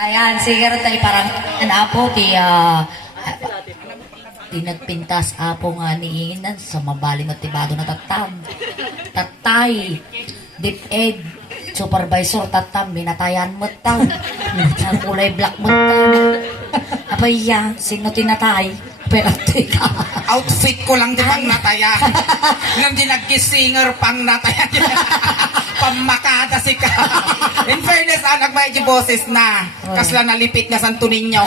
Ayan, siguro tayo parang apo ti nagpintas apo nga ni Inan sa mabali na tibado na tatam. Tatay, deep ed, supervisor tatam, binatayan mo tam. Sa kulay black mo tam. Apay ya, sino tinatay? Pero tika. Outfit ko lang di pang nataya. Ngam di nag-singer pang nataya. Pamakada si ka. In fairness, anak may boses na. Kasla nalipit nga santo ninyo.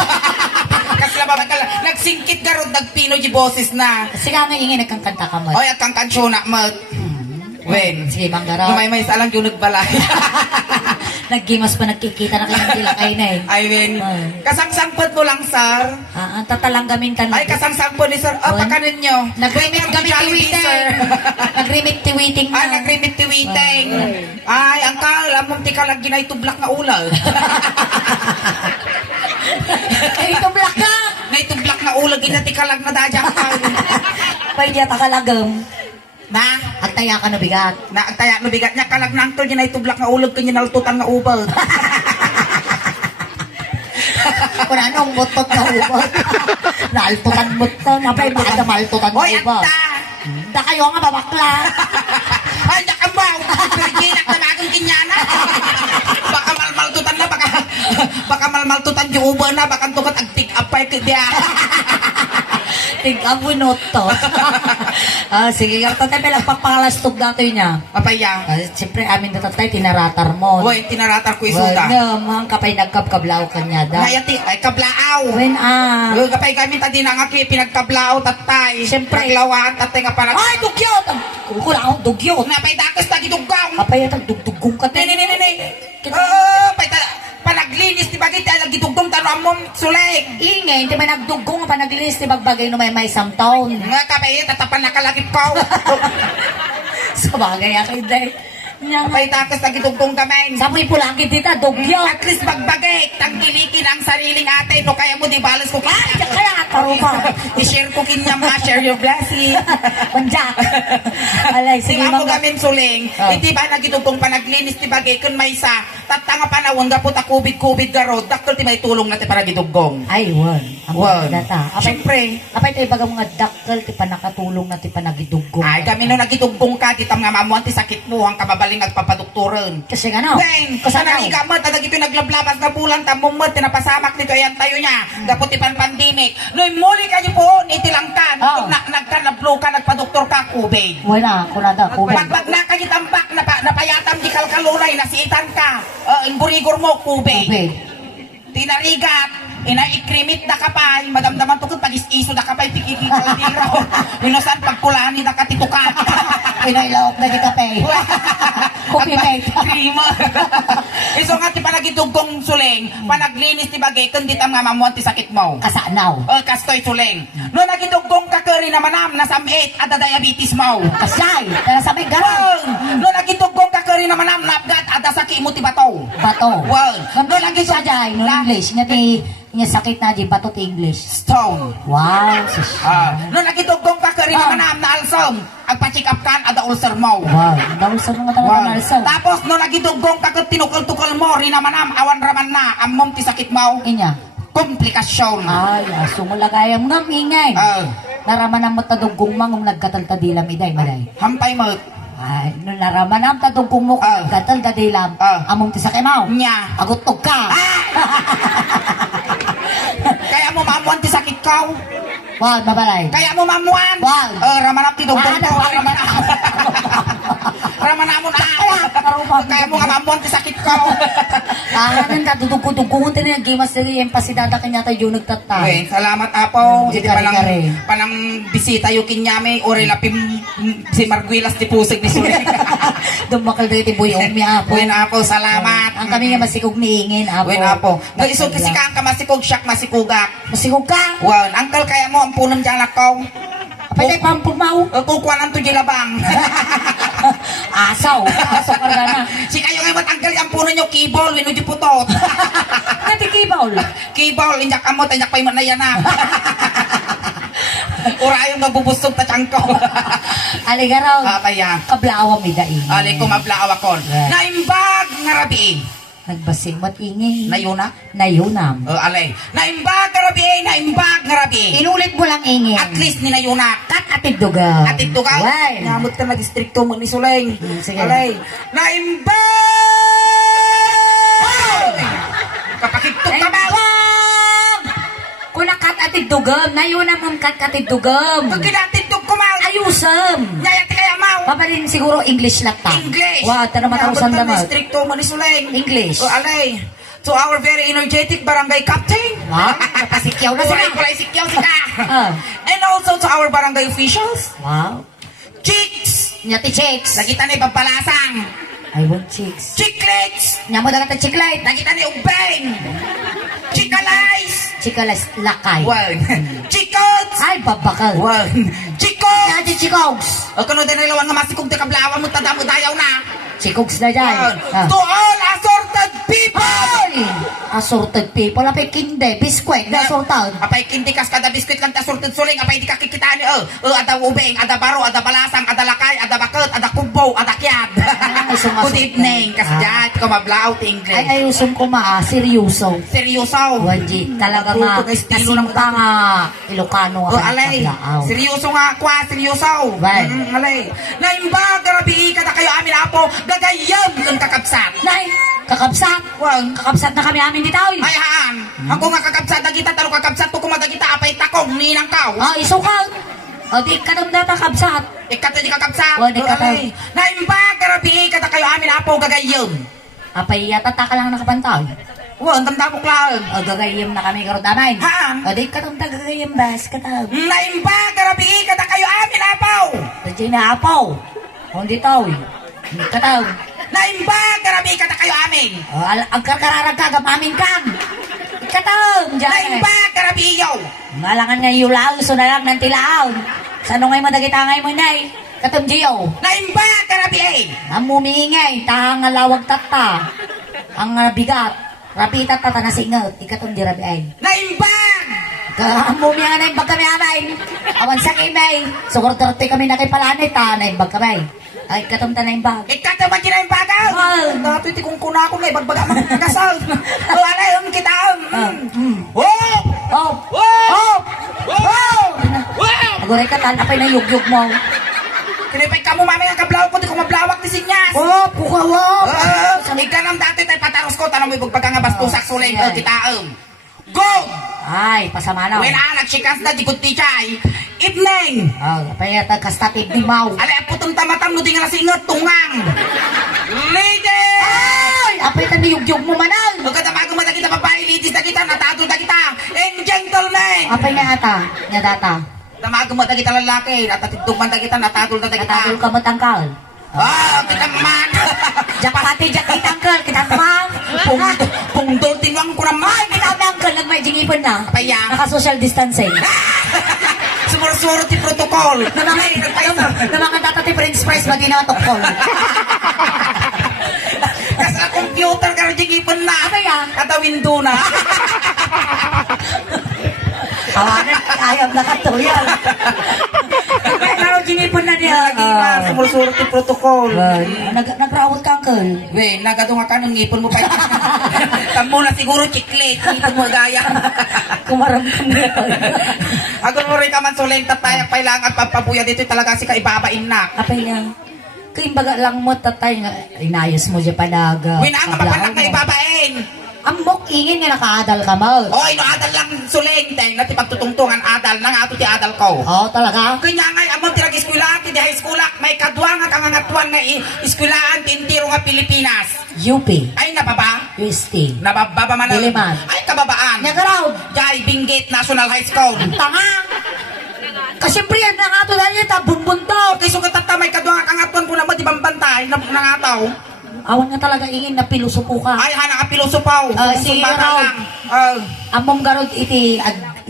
Kasla ba nagsingkit garod nagpino di boses na. Sige nga ingin nagkangkanta ka mo. Oy, at kang kansyo na mo. Wen. Sige, manggaraw. May salang yung nagbalay. Naggimas pa nagkikita na kayo nila kayo na eh. I mean, kasangsangpot mo lang, sir. Tatalanggamin ka Ay, kasangsangpot ni sir. Oh, pakanin nyo. Nag-remit kami tiwiting. Nag-remit tiwiting na. Ay, nag-remit tiwiting. Ay, ang kalamong tika lang ginay tublak na ulal. Ay, tublak ka! Nay tublak na ulal, ginatika lang na dadya ka. Pwede ata kalagam. Na? Agtaya ka na bigat. Na, ang taya no bigat niya, kalag na ang tol, ginay tublak na ulal, kanya naltutan na ubal. Kung anong butot na ubal. Naltutan mo to. Napay ba ka maltutan na Hoy, ubal? anta! Da kayo nga babakla. Ay, nakambaw! Piliginak na magang kinyana! Baka malmaltutan na, baka malmaltutan yung ubal na, baka tukat agtig apay kaya. Tingka mo to. Sige, yung tatay pelang pagpangalastog nato niya. Papaya. Siyempre, amin na tatay, tinaratar mo. Hoy, tinaratar ko isuda. Mga kapay nagkabkablaw kanya da. Ngayati, ay kablaaw. When Kapay kami tadi na nga pinagkablao tatay. Siyempre. Naglawan tatay nga parang. ay, dugyot! Kukula akong dugyot. Napay dakas tagi dugang. Kapay yung dugdugong ka tayo. Pay panaglinis ti bagay tayo nagidugdong tanong mong suleg. Ingay, hindi man nagdugong pa naglinis ni bagbagay no may samtaon. Nga kapay tatapan nakalagip ko. Sa bagay ako hindi. Kapay dakas nagidugdong kami. Sa mo'y pulangkit dita, dugyot. At least bagbagay, tangkilikin ang sariling ate. No kaya mo di balas ko Ay, kaya tarupa. I-share ko kinya ma, share your blessing. Panjak. Alay, sige Sige mo mga. gamin suling. Hindi ba nagidugtong panaglinis ti bagay kun may sa tatanga panawon gapot a kubid-kubid garod dakto ti may tulong na ti para gidugong. Ay, wan. Ang Wan. data. Siyempre. Apay tayo baga mga dakkel, ti panakatulong na ti panagidugong. Ay kami no nagidugong ka ti tam nga mamuan ti sakit mo ang kababaling nagpapadukturon. Kasi nga no. Then, kasana ka mo, tadag ito naglablabas na bulan, tamong mo, tinapasamak nito, yan tayo niya, gapot ipan pandemic. Noy, muli kayo po, itilangkan, Oh. nagkanablo ka, nagpadoktor ka, kubig. Wala, kunada, kubay. Pagbag na kayo tambak, napayatam di kalkalunay, nasiitan ka, imburigor mo, kubig. Kubay. Tinarigat, inaikrimit na kapay, madamdaman to kung pag-is-iso na kapay, pikikikaldiro. Minusan pagkulani na katituka. Pinailaok na di kape. Copy mate. Creamer. Iso nga ti panagidugong suling, panaglinis ti bagay, kundi tam nga mamuan ti sakit mo. Kasanaw. Kastoy suling. No nagidugong ka kari na manam, nasamit, at diabetes mo. Kasay. Kaya sabi, garang. No nagidugong ka kari na manam, napgat, at sakit mo ti bato. Bato. Well, Nandun lang siya dyan, no English. Nga sakit na di bato ti English. stone. Wow. Sus. No nagidugong ka kari na manam, na alsom, agpa-check up kan, ada ulcer mo. Wow. Dahil sa mga talaga nalsa. Tapos no nagidugong ka kung tinukol-tukol mo, rinamanam, awan raman na, amom ti sakit mo. Inya. Komplikasyon. Ay, aso mo lagayam nga ingay. Naraman ang matadugong mangong nagkataltadilam iday, maday. Hampay mo. Ay, no naraman ang tadugong mo nagkataltadilam. Among tisakay mo. Nya. Agutog ka. Kaya mo mamuan ti sakit ko. Wow, babalay. Kaya mo mamuan. Wow. Ramanap ti dugong ko. Ramanamon na. Kaya mo nga mamuan ti sakit ko. Nang katutugko-tugko din ang gimas diri yung pasidada kanya tayo nagtatay. Salamat apo. Hindi Hindi kare-kare. panang bisita yung kinyame. Ore lapim si Marguilas ti pusig ni Suri. Dumakal dito ti Boy Omi apo. Wen apo, salamat. Ang kami nga masikog niingin apo. Wen apo. Isog kasi ka ang kamasikog siyak masikugak. Masikog ka. Wan, angkal kaya mo ang punon dyan ako. Apay tayo pampug mau. Kukuha ng tujilabang. Asaw. Asaw ka na. Si kayo ngayon matanggal ang puno nyo, kibol, wino di putot. Ngati kibaw. Kibol, injak amot, injak pa yung na na. Ura yung nabubustog ta tiyang ko. Aliga raw. Kaya, Kablaawa mi daing. ali ko mablaaw akon. Yeah. Naimbag nga rabi. Nagbasimot ingin. Nayuna? Nayunam. Alay. Naimbag nga rabi. Inulit mo lang ingin. At least ni nayuna. Kat atid dugaw. Atid dugaw. Why? Namot ka nag-stricto mo ni Suleng. Sige. Alay. Naimbag! Kapakigtok ka ba? Kung nakat atid dugam, nayunam mong kat atid dugam. Kung kinatidog ko ma. Ayusam. Nyayat kaya mau. Paparin siguro English lang ta. English. Wow, tanong matarusan Namot ka damat. nag-stricto mo ni Suleng. English. Alay. To our very energetic barangay captain. Wow, napasikyaw na sila. Kulay sikyaw sila. Ah. And also to our barangay officials. Wow. Chicks. Nyati chicks. Nakita ni pampalasang. I want chicks. Chiclets. Nyamo na kata chicklite. Nakita ni ubeng. Chicalize. Chikalas lakay. Well. Chikots. Ay, babakal. Well. Chikos. Nyati chikogs. O kano din nalawan nga masikog di kablawa mo tanda mo dayaw na. Chikogs na dyan. Well. To all assorted people. Ay! Assorted people. Apay kinde. Biskwit. Na assorted. Apay kindi kas kada biskuit lang ta assorted suling. Apay di ka kikitaan ni ada ubeng, ada baro, ada balasang, ada lakay, ada bakot, ada kubo, ada kyad. Ay, sumasok Good evening. Kas dyan, ko mablaw ti English. Ay, ayusun ko seryoso. Seryoso. Wanji, talaga nga. Tutok estilo ng Nasimpa nga. Ilocano Oh, nga. alay. Kablaaw. Seryoso nga kwa, seryoso. Right. Alay. Naimbag, garabi ka na kayo amin apo, gagayam ng kakabsat. Nay, kakabsat. Wang. Kakabsat na kami amin dito. Ay haan. Ako nga kakabsat, dagita, talo kakabsat, to kumadagita, apay takong, ninang kao. Ah, isukaw. O, di ka nang kakabsat. Ikato di kakabsat. Oh, di ka to. Alay. Naimbag, garabi ka na kayo amin apo, gagayam. Apay, yata ka lang nakapantay. Wang, tandapok lang. O, gagayim na kami karot amay. Haan. O, di ka nang gagayim bas. Kataw. Naimbag, garabi ka na kayo amin apo. Dadya na apaw. O, di tao. Hindi kataw. Naimbag, garabi ka na kayo amin. O, ang karkararag kagam amin kang. Kataw. Diyan. Naimbag, garabi yaw. Malangan nga yulaw. So na lang ng tilaw. Sa nung ngay madagitangay mo, nay. Katam jiyo. Naimbag, garabi eh. Ang mumingay. Tahang nga lawag tata. Ang bigat. Rapi tata na singot. Ikatum di rabi ay. Naimbag! Ang mumingay na imbag kami amay. Awan sa kimay. Sukurturti kami na kay palanit ha. Na imbag kami. Ay katum ta na imbag. Ikaw man kina imbagaw! Ah. Dato iti kung kuna ako na ibagbaga mga kasal. Wala yung kita. Wow! Oh! Wow! Oh! Wow! Wow! Aguray ka tan. Apay na yugyug mo. Tinipay ka mo mami ang kablaw ko. Di ko mablawak ni Sinyas. Oh! Pukawa! Ikanam dati tayo pataros ko. Tanong mo ibagbaga nga bastusak suling Sige. kita. Go! Ay, pasama na. When anak chikas na di kundi chay. Evening! Oh, apay yata kastatib ni Mau. Alay, putong tamatam no di nga nasingot tungang. Lady! Ay! Apay ka niyugyug mo manang. Huwag ka tamago mo na kita babae, ladies na kita, natatol na kita, and gentlemen! Apay nga ata. Nga data. Tamago mo na kita lalaki, natatitugman na kita, natatol na kita. Katagol ka mo tangkal. Ah, kita man! Jakpati, jakitangkal. Kita tamang. Pungdol, tinwang ko naman! Ay, kita tangkal. Nagmay-jingipon na. Paya. Naka-social distancing. Sumuro-suro ti protocol! Namangan data ti Prince Price ba ginatokol. Kasi sa computer ka rin jigipon na! Paya. Kada window na! Awanan, ayaw na katuyan. Kaya naroon ginipon na niya. Lagi na, sumuro-suro ti protocol! Nagrawot ka, uncle. We, nagadunga ka ng ngipon mo pa. Tamo na siguro chiklet, ngipon mo gaya. Kumaramdam na. Agon mo rin ka man suling tatay, kailangan pampabuya dito talaga si kaibabain na. Apay niya. Kaimbaga lang mo, tatay nga. Inayos mo siya panaga. Wina nga mapanak na ibabain. Ambok ingin nga nakaadal ka mo. Oy, no adal lang suling, tay, nati pagtutungtungan adal, nang ato ti adal ko. Oo, talaga? Kanya nga, among tirag eskwela, ti di high school, may kadwa nga kangangatuan nga eskwelaan, tintiro nga Pilipinas. UP. Ay, nababa? UST. Nababa man. Diliman. Ay, kababaan. Nagaraw. Jai Benguet National High School. Tanga. Kasi priyan na nga ito na niya, bumbuntaw. Okay, so katata, may kadwa nga kangatuan ko naman, di bambantay, nangataw. Awan nga talaga ingin na pilusupo ka. Ay, hana ka pilosopaw. Sige, Sumbata Raul. lang. Among garod iti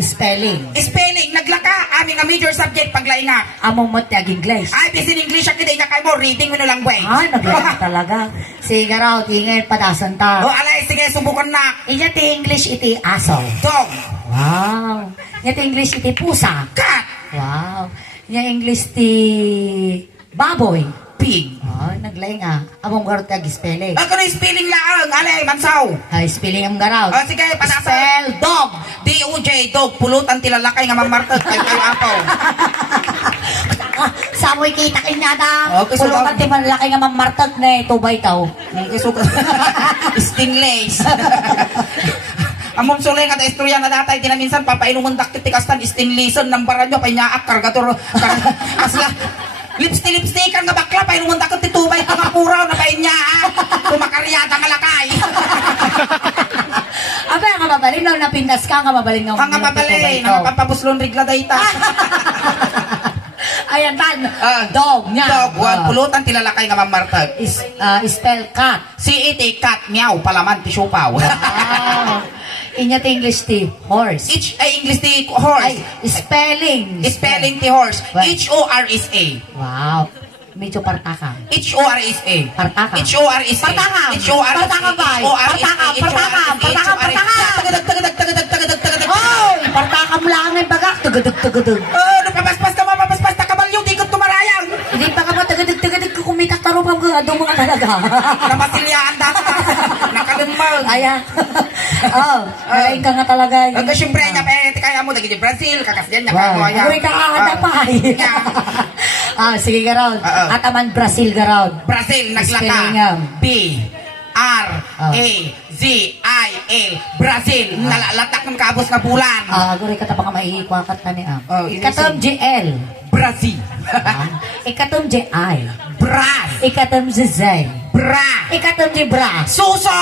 spelling. Spelling, naglaka. Aming nga major subject, paglainga. Among mo tiyag English. Ay, bisin English, ang kita kay mo, reading mo lang, way. Ay, naglala talaga. Sige raw, tingin padasan ta. O, alay, sige, subukan na. Iya ti English iti aso. Dog, Wow. Iya ti English iti pusa. cat, Wow. Iya English ti baboy. pig, Taguig. Ay, naglaing Among garot kag spelling. Ako na spelling lang, alay, mansaw. Ay, spelling ang garaw. Sige, panasa. Spell dog. D-O-J, dog, pulutan tilalakay nga mamartag, kayo apaw. Samoy kita kinyada. Okay, so Pulutan ti malaki nga mamartag na tubay taw. Stingless. Amom sulay nga istorya na datay tinaminsan papainuman dakit tikastan stinglesson nambaran nyo panyaak kargator kasla lipstikan nga bakla painuman dakit titubay ka nga puraw na painyaak kumakaryada nga lakay. Aba nga mabalin na napindas ka nga mabalin nga. Nga mabalin nga pampabuslon rigla dayta. Ayan tan. Dog nya. Dog, pulutan tilalakay nga mamartag. Spell cat. C-E-T, cat, meow, palaman, tisyupaw. Inya ti English ti horse. English ti horse. Ay, spelling. Spelling ti horse. What? H-O-R-S-A. Wow. Medyo partakam. H-O-R-S-A. Partakam. H-O-R-S-A. Partakam. H-O-R-S-A. Partakam ba? Partakam. Tagadag. Oy, partakam lang ang bagak. Tagadag. Napapaspas ka, mapapaspas na kabalyo, di ko tumarayang. Hindi pa ka ba tagadag kumitak tarupang ka. Doon mga talaga. Namasilyaan data. Nakalimang. Ayan. Malain ka nga talaga. Siyempre, kaya mo, dagi di Brazil, kakasyan niya, Wow. kaya. Uri ka kakadapay. Sige garaw. Ataman Brazil garaw. Brazil, naglaka. Spelling, B-R-A-Z-I-L. Brazil, nalalatak ng kabos na bulan. Uri ka tapang maihikwakat na niya. Inisip. Ikatom GL. Brazil. Ikatom GI. Bras. Ikatom Zizay. Bra. Ikatom Bra. Suso.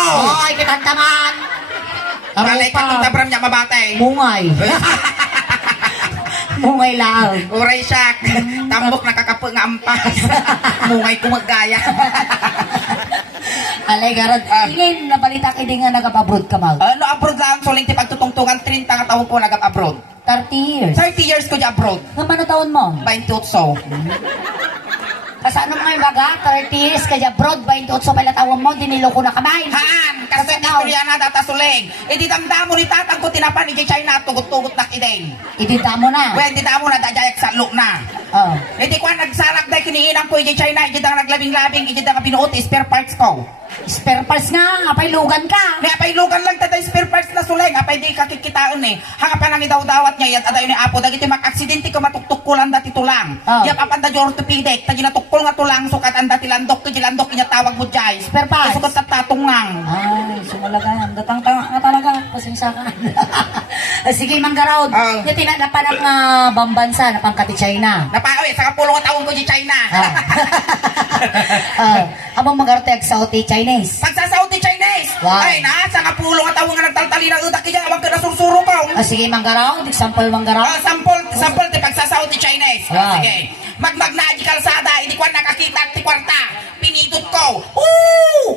Ay, kitantaman. Balay ka kung tabram niya mabatay. Mungay. Mungay lang. Uray siya. Tambok nakakapul nga ampas. Mungay kumagaya. Alay, garod. Ingin, nabalita ka din nga nag-abroad ka, Mag. Ano, abroad lang. Suling ti pagtutungtungan 30 nga taon ko nag-abroad. 30 years. 30 years ko di abroad. Naman na taon mo? 28. Kasi ano may baga? 30 years kaya abroad, 28 pala tawang mo, dinilo ko na kamay. Haan, kasi istorya na data suling. Idi damda mo ni tatang ko tinapan ni China tugot-tugot na kideng. Idita mo na. Well, di mo na dajayak sa look na. Oh. Hindi ko nagsarak dahil kinihinang ko i China, hindi ang naglabing-labing, hindi ang pinuot, spare parts ko. Spare parts nga, apay lugan ka. May apay lugan lang tayo spare parts na suleng, apay di kakikitaan eh. Hanga pa nang idaw-dawat niya, yan adayo ni Apo, dagiti mag-aksidente ko matuktuk ko lang dati tulang. Yap apan da orthopedic, tagi natukol nga tulang, sukat ang dati landok, kaya landok, inya tawag mo jay. Spare parts. Sukat sa tatungang. Ay, sumalaga, datang-tanga nga talaga, pasensya ka. Sige, Manggaraw, yung tinanapan ang bambansa, napangkati China. Napaoy, sa kapulong taon ko di China. Habang mag-arteg sa OT Chinese. Pagsasaot ni Chinese. Wow. Ay, nasa kapulong at tawang nga nagtaltali ng utak kaya awang ka na sursuro ko. Sige, Manggaraw, example Manggaraw. Sample ti pagsasaot ni Chinese. Wow. Sige. Magmagna di kalsada, hindi ko nakakita at ti kwarta. Pinitot ko.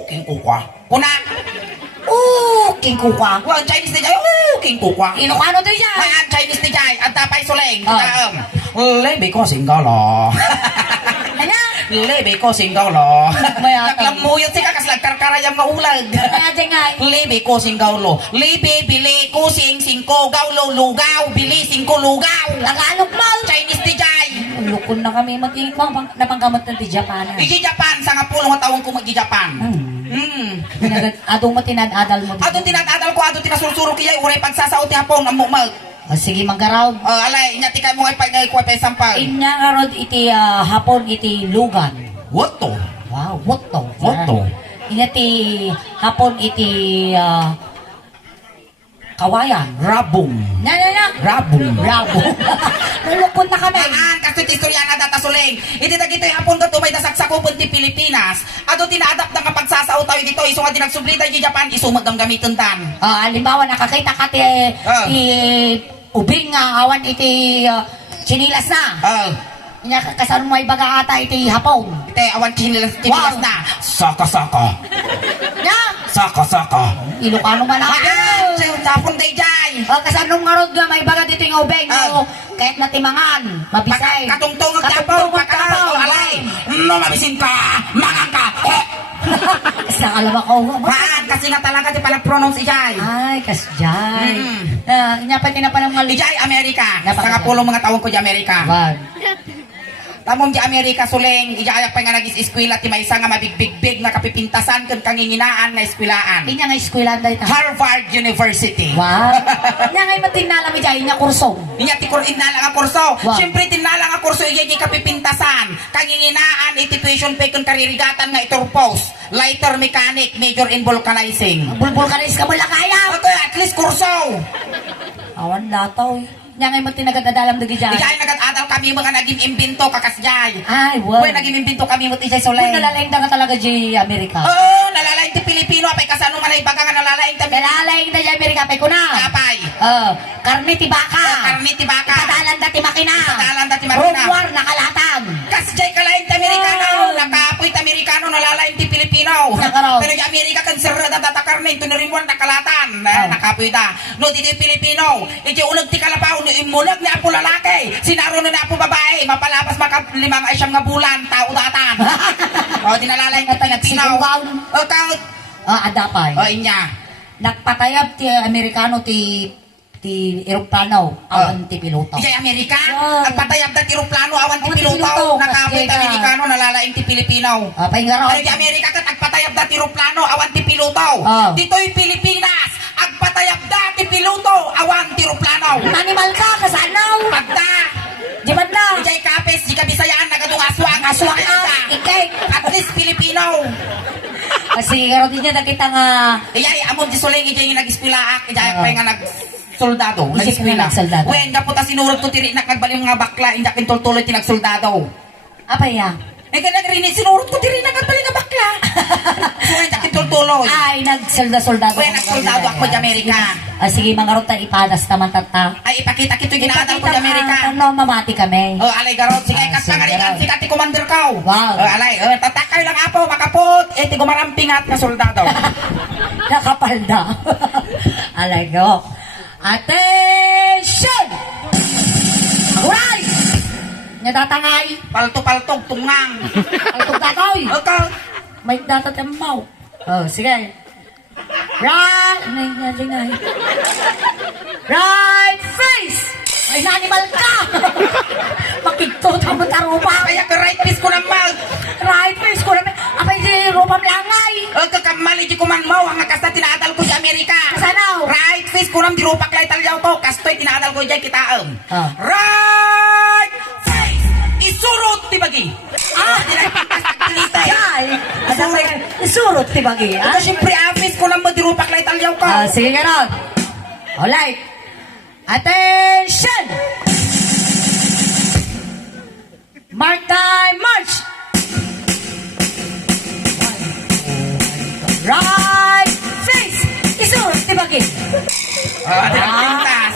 King kukwa. Kuna. King kuka. Well, Chinese ni Jay. King kukwa. Ilocano to yan? Ayan, Chinese ni Jay. At tapay suleng. Lebe ko singgalo. Ano? Lebe ko singgalo. Mayatang. Naglamuyot si kakas nagkarkarayang maulag. Kaya dyan nga. Lebe ko singgalo. Lebe, bili, kusing, singko, gaulo, lugaw, bili, singko, lugaw. Tagalog mo. Chinese di Jay. Lukon na kami mag-iik mo. Napanggamot ng di Japan. Iji Japan, sa nga pulong taong ko mag-Japan. Adong mo tinadadal mo. Adong tinatadal ko, adong tinasurusuro kaya, uray pagsasaot ni Hapon, ang mumag. Sige, Manggaraw. Alay, inya tikay mo ngay ko pa sampal. Inya nga rod iti hapon iti lugan. What to? Wow, what to? What to? Inya ti hapon iti kawayan. Rabong. Na. Rabong. Nalukon na kami. Maan, kasi istorya na data suling. Hindi na gito Hapon ka tumay na saksakupon ti Pilipinas. Ato tinaadapt na kapag sasaw tayo dito, iso nga di nagsublita di Japan, iso maggamitan tan. Halimbawa, nakakita ka ti ubing nga awan iti chinilas na. Inya kasano mo ibaga ata iti hapon. Ite, awan chinilas na. Saka. Na? Saka. Ilocano man ako. Sa'yo tapon day jay. Kasano nga rod nga may baga dito yung ubing. Kahit natimangan, mabisay. Katungtong at tapaw, alay. No, mabisin ka, mangang ka. Kasi nakalama ko. Maan, kasi nga talaga di pala pronounce ijay. Ay, kasjay. Inya pa din na pa ng mga Ijay, Amerika. Napaka- Sa nga pulong mga taon ko di Amerika. Wag. Tamom di Amerika suling, iyayak pa nga nag-eskwela ti maysa nga mabigbig-big nga kapipintasan kun kanginginaan nga eskwelaan. Inya nga eskwelahan dahi ta. Harvard University. Wow. Nya nga matinala mi dahil niya kurso. Inya ti tinala nga kurso. Wow. Siyempre tinala nga kurso iya di kapipintasan. Kanginginaan iti tuition pay kun karirigatan nga iturpos. Lighter mechanic, major in vulcanizing. Bulbul ka na iska mo lang kaya. Okay, at least kurso. Awan lataw. Nya nga matinagadadalam dagi dyan. Ijay nagad-adal kami mga naging imbento kakasjay. Ay, wow. Uy, naging imbento kami mo ijay solay. Kung nalalaing ka talaga di Amerika. Oo, nalalaing ti Pilipino apay kasano nga naibaga nga nalalaing ti Nalalaing na di Amerika pa ko na. apay. Karne ti baka. Karni ti baka. Padalan dati makina. Padalan dati makina. Rumwar nakalatang. Kasjay kalaing ti Amerikano. Wow. Nakapoy ti Amerikano nalalaing ti Pilipino. Nakaraw. Pero di Amerika kan sirra datakarne ito narimuan nakalatan. Oh. Nakapoy da. No, di Pilipino. Iti ulag ti kalapaw no imulag ni apo lalaki. Sinaro na apo babae. Mapalapas maka 5 ay siyam nga bulan. Tao datan. O, di nalalaing ti Pilipino. O, count. Adapay. O, inya. Nagpatayab ti Amerikano ti eroplano awan ti piloto. Ijay Amerika, Oh. nagpatayab na tiroplano awan ti Awan ti piloto, piloto, nakapit kasi Amerikano, nalalaing ti Pilipino. Paingaraw. Pero di Amerika ka, nagpatayab na tiroplano awan ti piloto. Oh. Dito'y Pilipinas, agpatayab na ti piloto awan tiroplano. Manimal ka kasanaw. Pagda, Di man na. ijay kapes, di kabisayaan, nagadung aswang, Aswang ka. Ikay. At least Pilipino. Kasi karon din niya nakita nga Ijay, amon di suling, ijay yung nag-eskwelaak, ijay pa nga nag-soldado, Ijay nag-eskwela. nga nagsoldado. Wen, kaputa sinurot ko tiri, nakagbaling mga bakla, indak intultuloy tinagsoldado. apay ya. Eh, kaya nagrinig, sinurot ko tiri, nakagbaling nga bakla. So, indak intultuloy. Ay nagsolda-soldado. Wen, nagsoldado ako di Amerika. Sige mga rota ipadas naman tata. Ay, ipakita kito yung ginadal ko di Amerika. Ano mamati kami. Oh, alay garot, sige, Ah, sige, kasangarikan, garot. sikat ti commander ka. Wow. Oh, alay, tatakay lang apo, makapot, ti gumarampingat na soldado. Nakapalda. Alay go. Attention! Alright! Natatangay. Palto-paltog, tungang. Altog datoy. Okay. May datatamaw. Oh, sige. Right! Right face! Ay, nanimal ka! Makikto tamo tarupa. Kaya ka right piece ko ng mouth. Right face ko namin. Apay di rupa langay. Kakamali di kuman mo, ang kasta tinadal ko di Amerika. Kasanaw? Right face ko ng dirupak lay talyaw ko, kastoy tinadal ko di kitaam. Ah. Right face! Isurot ti bagi. Ay! Isurot ti bagi. Ito siyempre afis ko ng madirupak lay talyaw ko. Sige ka ron. Alright. Attention! Mark time, march! Right face! Isurot ti bagi. Pintas.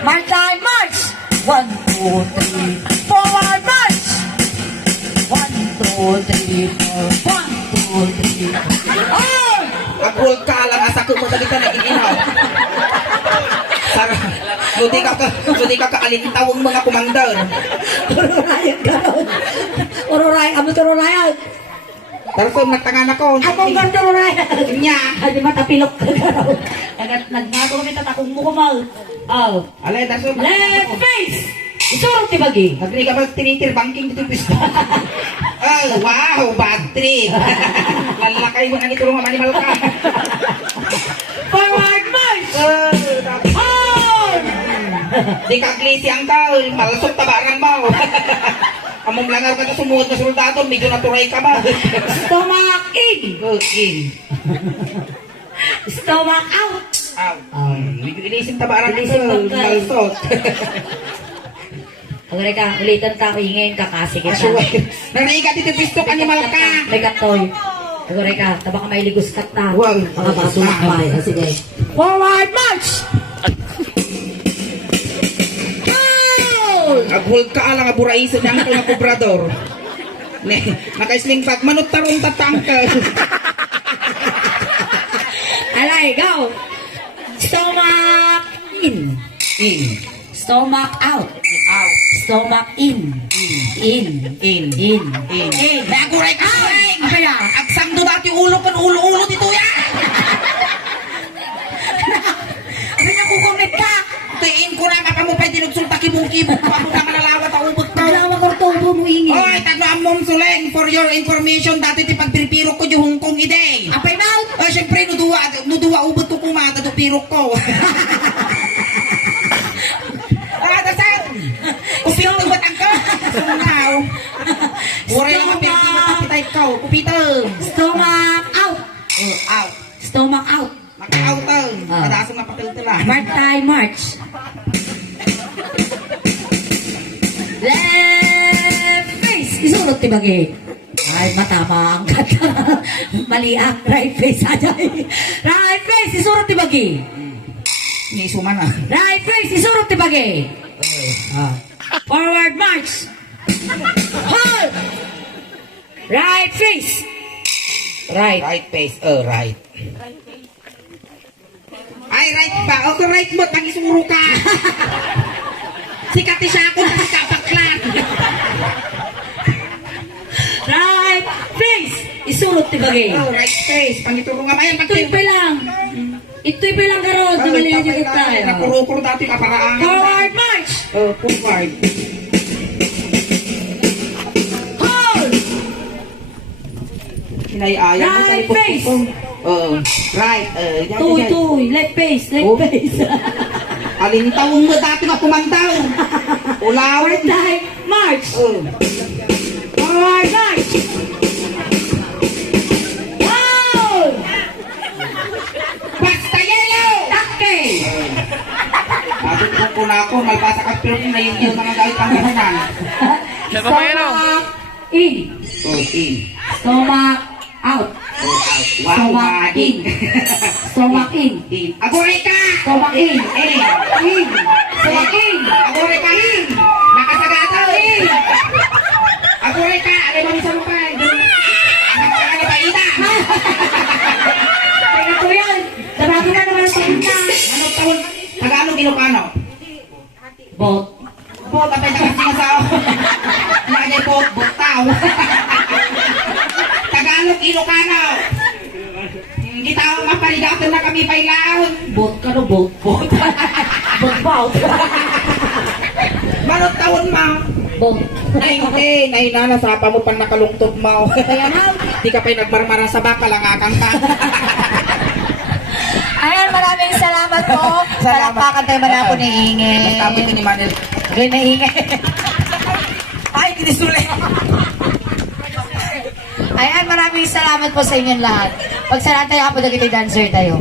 Mark time, march! 1, 2, 3, forward march! 1, 2, 3, 4, 1, 2, 3, oh! Agul ka lang asa ko mo dagita na ininaw. Sara, buti ka kaalintawang mga komandor. Ururayan ka ron. Ururayan, amo tururayan. Tarso nagtangan ako. Ako nga tururayan. Nya. Ay, di matapilok ka ron. Nagnato kami tatakong mo kumal. Oh. Alay, tarso. Left face! Isurot ti bagi. Agri ka ba tinitir banking dito pista? Oh, wow, bad trip. Lalakay mo na nito mga manimal ka. Forward march! Hard! Di ka klisi ang tao, malasok tabaran mo. Among langar ka na sumuot na soldado, medyo naturay ka ba? Stomach in! Go in. Stomach out! Out. Medyo ilisim tabaran Ilisim ito, bangkay. malasot. Pagre ka, ulitan ka, ingin ka, kasi kita. Asway. Narigat dito pisto ka ni Malka. May katoy. Pagre ka, taba ka may ligos kat na. Wow. Mga baso na pa. Sige. Forward march! Agul ka lang aburaiso niya ang mga kubrador. Naka-sling bag, manot tarong tatangka. Alay, go! Stomach in. In. Stomach out. Out. Stomach in. In. In. In. In. In. Naguray ka! Apa ya? Agsang do dati ulo kan ulo-ulo dito ya! Apa na kukumit ka? Tiin ko na, maka mo pa dinugsul takibong-kibong pa mo na malalawa ta ubot ka. for your information, dati ti pagpiripirok ko di Hong Kong ide. Apay mal? Siyempre, nuduwa ubot ko kumata do pirok ko. Dasal! Kupitong ba't ang ka? Sumaw. Uray lang ang pinakipatay ko. Kupitong. Stomach out. Out. Stomach out. Maka-out. Kadasong mapatultula. Part-time march. Left face. Isunod ti bagi. Ay, matama ang kata. Mali ang right face. Right face. Isunod ti bagi. Isuman ah. Right face. Isunod ti bagi. Forward march. Hold. Right face. Right. Right face. Right. Ay, right ba? Okay, right mo. Tangisuro ka. Sikati siya ako na kapaklan. Right face. Isunod ti bagi. Right face. Pangituro nga mayan. Ito'y pa lang. Ito'y pa lang karod. Namalila dito tayo. Nakuro-kuro dati kaparaan. Forward march. Forward. Hold. Hinayaya mo Right sa face. Right. Tuy. Left face. Oh. Left face. Aling taong mo dati nga pumantaw. Ulaw. Forward time. March. Forward march. Hold. Basta yellow. Take. Abot ko na ako. Malpasa ka pero na yung yun na nagawit ang gahanan. Stomach in. In. Stomach out. Out. Wow. Stomach in. Stomach in. In. Agoray ka! Stomach in. In. Stomach in. Agoray ka! In. Nakasagata! In. Agoray ka! Ano ba sa mukha? Ano ba ina? Kaya ko yan. Darado na naman sa punta. Ano taon? Tagalog Ilocano? Bot. Bot, apay nakasingasaw. Nakagay bot, botaw. Tagalog Ilocano. Hindi tao maparigaton na kami pailaon. Bot ka no, bot. Bot. Bot bout. Manong taon ma? Bot. Ay, hindi. Nahinana, sapa mo pang nakalungtod mo. Kaya na. Di ka pa'y nagmarmara sa baka, langakang ka. Ayan, maraming salamat po. Salamat. Palakpakan tayo man ako ni Inge. Nagkabot ni Manel. Gawin na Inge. Ay, kinisuli. Ayan, maraming salamat po sa inyong lahat. Pagsalaan tayo, kapag nagkita dancer tayo.